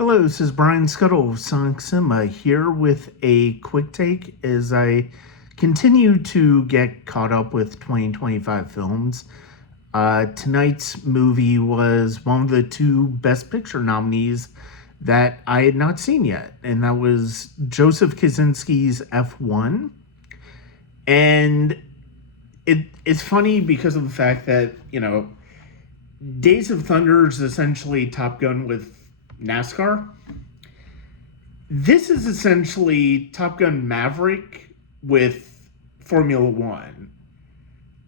Hello, this is Brian Scuttle of Sonic Cinema here with a quick take as I continue to get caught up with 2025 films. Tonight's movie was one of the two Best Picture nominees that I had not seen yet, and that was Joseph Kosinski's F1. And it's funny because of the fact that, Days of Thunder is essentially Top Gun with NASCAR. This is essentially Top Gun Maverick with Formula One.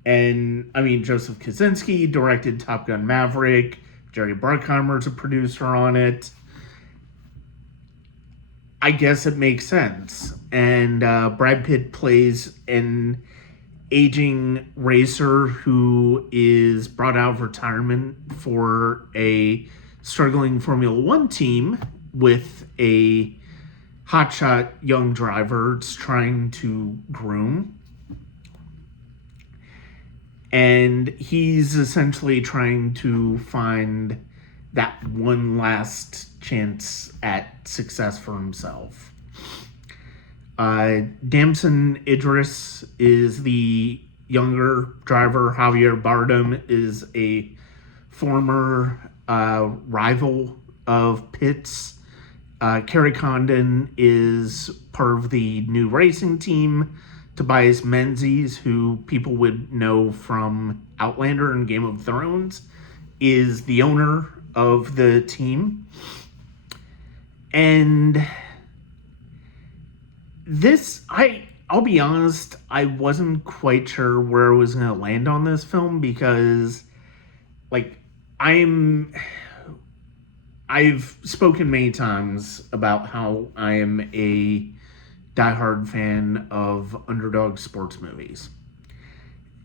And, Joseph Kosinski directed Top Gun Maverick. Jerry Bruckheimer's a producer on it. I guess it makes sense. And Brad Pitt plays an aging racer who is brought out of retirement for a struggling Formula One team with a hotshot young driver it's trying to groom. And he's essentially trying to find that one last chance at success for himself. Damson Idris is the younger driver. Javier Bardem is a former rival of Pitt's. Kerry Condon is part of the new racing team. Tobias Menzies, who people would know from Outlander and Game of Thrones, is the owner of the team. And this, I'll be honest, I wasn't quite sure where I was going to land on this film because, I've spoken many times about how I am a diehard fan of underdog sports movies.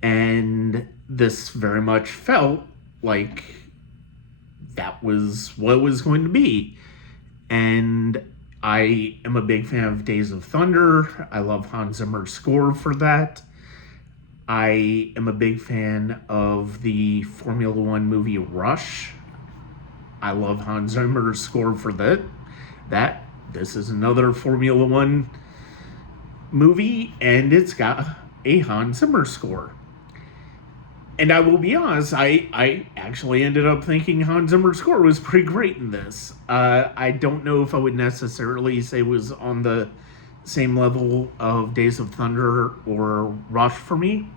And this very much felt like that was what it was going to be. And I am a big fan of Days of Thunder. I love Hans Zimmer's score for that. I am a big fan of the Formula One movie Rush. I love Hans Zimmer's score for that. This is another Formula One movie, and it's got a Hans Zimmer score. And I will be honest, I actually ended up thinking Hans Zimmer's score was pretty great in this. I don't know if I would necessarily say it was on the same level of Days of Thunder or Rush for me.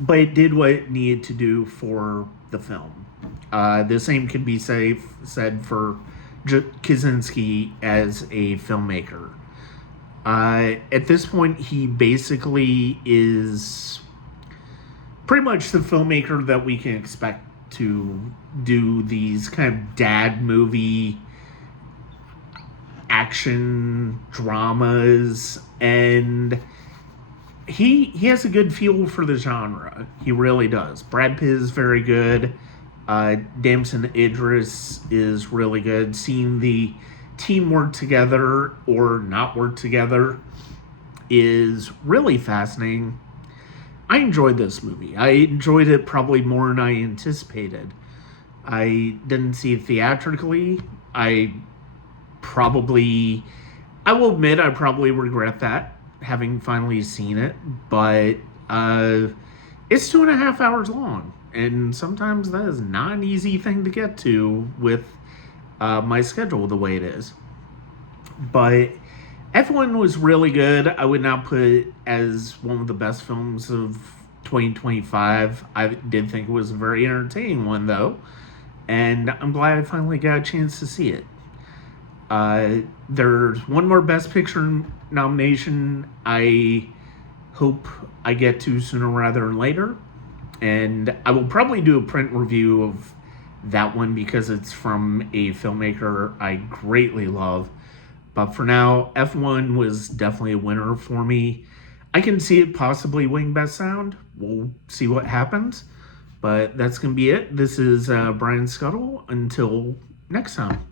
But it did what it needed to do for the film. The same can be said for Kosinski as a filmmaker. At this point, he basically is pretty much the filmmaker that we can expect to do these kind of dad movie action dramas, and he has a good feel for the genre. He really does. Brad Pitt is very good. Damson Idris is really good. Seeing the team work together or not work together is really fascinating. I enjoyed this movie. I enjoyed it probably more than I anticipated. I didn't see it theatrically. I will admit I probably regret that, having finally seen it, but it's 2.5 hours long, and sometimes that is not an easy thing to get to with my schedule the way it is. But F1 was really good. I would not put it as one of the best films of 2025. I did think it was a very entertaining one, though, and I'm glad I finally got a chance to see it. There's one more Best Picture nomination I hope I get to sooner rather than later, and I will probably do a print review of that one because it's from a filmmaker I greatly love. But for now, F1 was definitely a winner for me. I can see it possibly winning Best Sound. We'll see what happens. But that's going to be it. This is Brian Scuttle. Until next time.